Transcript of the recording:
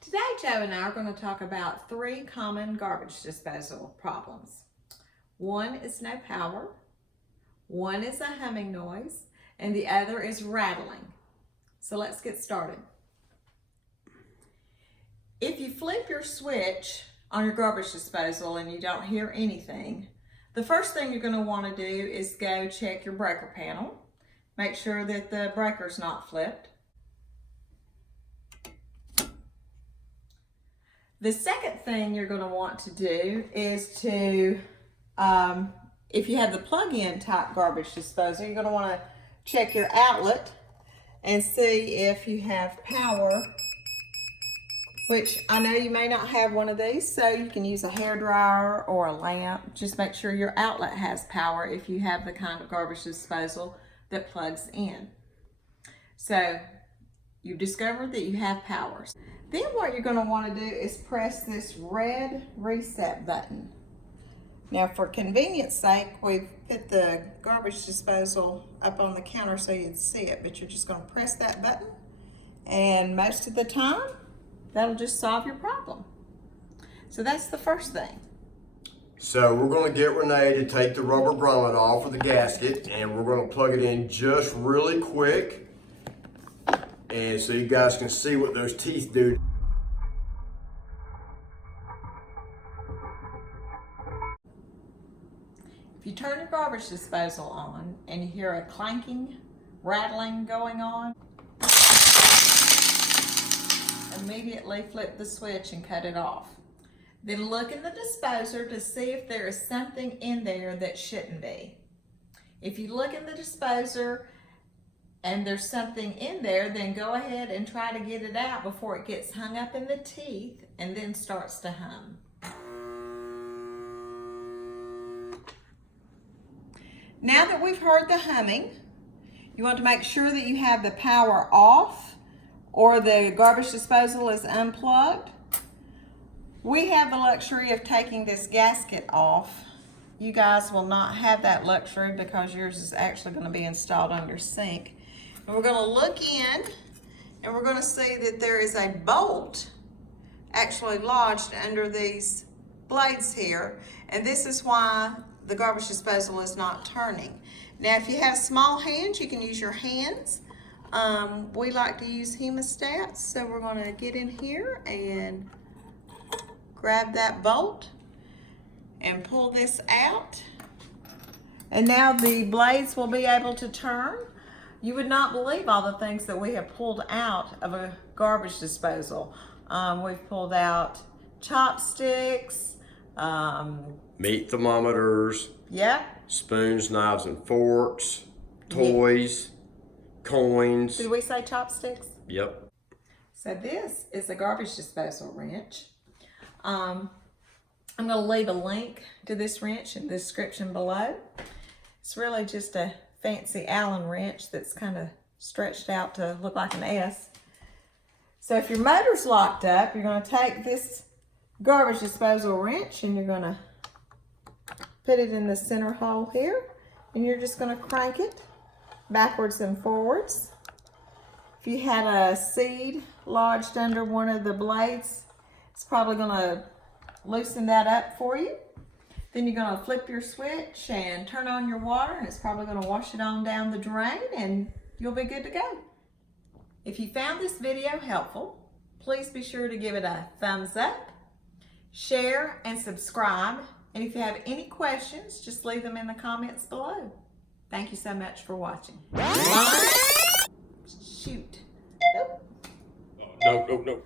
Today, Joe and I are going to talk about 3 common garbage disposal problems. One is no power, one is a humming noise, and the other is rattling. So let's get started. If you flip your switch on your garbage disposal and you don't hear anything, the first thing you're going to want to do is go check your breaker panel. Make sure that the breaker's not flipped. The second thing you're going to want to do is to, if you have the plug-in type garbage disposal, you're going to want to check your outlet and see if you have power, which I know you may not have one of these, so you can use a hairdryer or a lamp. Just make sure your outlet has power if you have the kind of garbage disposal that plugs in. So you've discovered that you have power. Then what you're going to want to do is press this red reset button. Now for convenience sake, we've put the garbage disposal up on the counter so you'd see it, but you're just going to press that button, and most of the time that'll just solve your problem. So that's the first thing. So we're going to get Renee to take the rubber grommet off of the gasket, and we're going to plug it in just really quick, and so you guys can see what those teeth do. If you turn your garbage disposal on and you hear a clanking, rattling going on, immediately flip the switch and cut it off. Then look in the disposer to see if there is something in there that shouldn't be. If you look in the disposer and there's something in there, then go ahead and try to get it out before it gets hung up in the teeth and then starts to hum. Now that we've heard the humming, you want to make sure that you have the power off or the garbage disposal is unplugged. We have the luxury of taking this gasket off. You guys will not have that luxury because yours is actually going to be installed on your sink. And we're going to look in and we're going to see that there is a bolt actually lodged under these blades here, and this is why the garbage disposal is not turning. Now if you have small hands, you can use your hands. We like to use hemostats, so we're going to get in here and grab that bolt and pull this out, and now the blades will be able to turn. You would not believe all the things that we have pulled out of a garbage disposal. We've pulled out chopsticks, Meat thermometers, yep, spoons, knives and forks, toys, coins. Did we say chopsticks? Yep. So this is a garbage disposal wrench. I'm going to leave a link to this wrench in the description below. It's really just a fancy Allen wrench that's kind of stretched out to look like an S. So if your motor's locked up, you're going to take this garbage disposal wrench and you're going to put it in the center hole here, and you're just going to crank it backwards and forwards. If you had a seed lodged under one of the blades, it's probably going to loosen that up for you. Then you're going to flip your switch and turn on your water, and it's probably going to wash it on down the drain, and you'll be good to go. If you found this video helpful, please be sure to give it a thumbs up, share, and subscribe. And if you have any questions, just leave them in the comments below. Thank you so much for watching. Shoot. No.